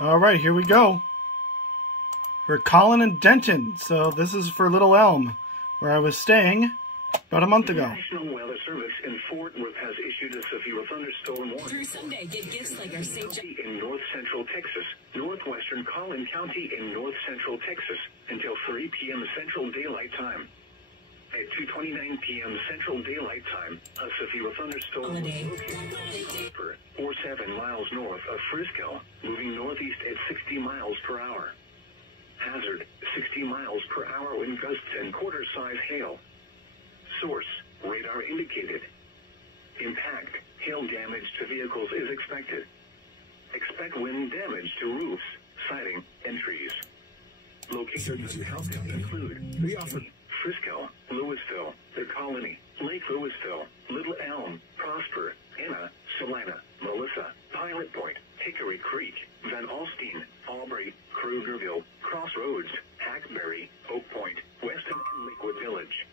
All right, here we go. We're Colin and Denton. So this is for Little Elm, where I was staying about a month ago. The National Weather Service in Fort Worth has issued a severe thunderstorm warning. Through Sunday, get gifts like our safe in north central Texas, northwestern Collin County in north central Texas until 3 p.m. Central Daylight Time. At 2:29 p.m. Central Daylight Time, a severe thunderstorm was located or 7 miles north of Frisco, moving northeast at 60 miles per hour. Hazard, 60 miles per hour wind gusts and quarter-size hail. Source, radar indicated. Impact, hail damage to vehicles is expected. Expect wind damage to roofs, siding, and trees. Locations of help include We offer Frisco, Louisville, The Colony, Lake Louisville, Little Elm, Prosper, Anna, Salina, Melissa, Pilot Point, Hickory Creek, Van Alstyne, Aubrey, Krugerville, Crossroads, Hackberry, Oak Point, Weston, and Lakewood Village.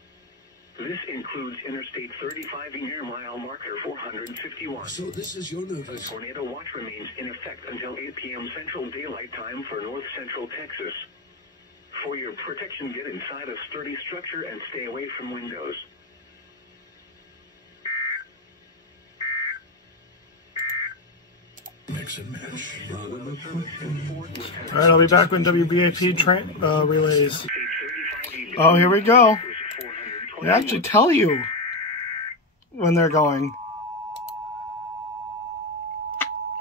This includes Interstate 35 near-mile marker 451. So this is your A notice. tornado watch remains in effect until 8 p.m. Central Daylight Time for north central Texas. For your protection, get inside a sturdy structure and stay away from windows. Mix and match. All right, I'll be back when WBAP relays. Oh, here we go. They actually tell you when they're going.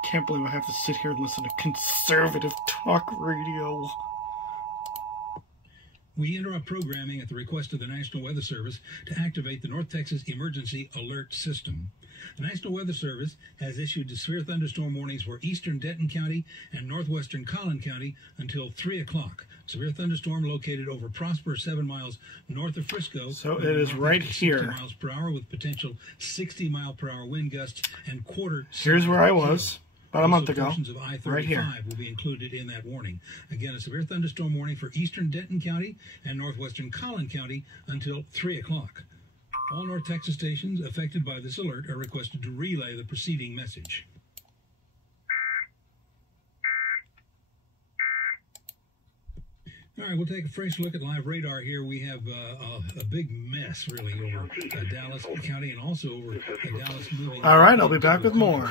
Can't believe I have to sit here and listen to conservative talk radio. We interrupt programming at the request of the National Weather Service to activate the North Texas Emergency Alert System. The National Weather Service has issued severe thunderstorm warnings for eastern Denton County and northwestern Collin County until 3 o'clock. Severe thunderstorm located over Prosper, 7 miles north of Frisco. So it is right here. 60 miles per hour with potential 60 mile per hour wind gusts and quarter. Here's where I was about a month ago. Portions of I-35 Right here. will be included in that warning. Again, a severe thunderstorm warning for eastern Denton County and northwestern Collin County until 3 o'clock. All North Texas stations affected by this alert are requested to relay the preceding message. All right, we'll take a fresh look at live radar here. We have a big mess, really, over Dallas County and also over Dallas moving. All right, I'll be back with more.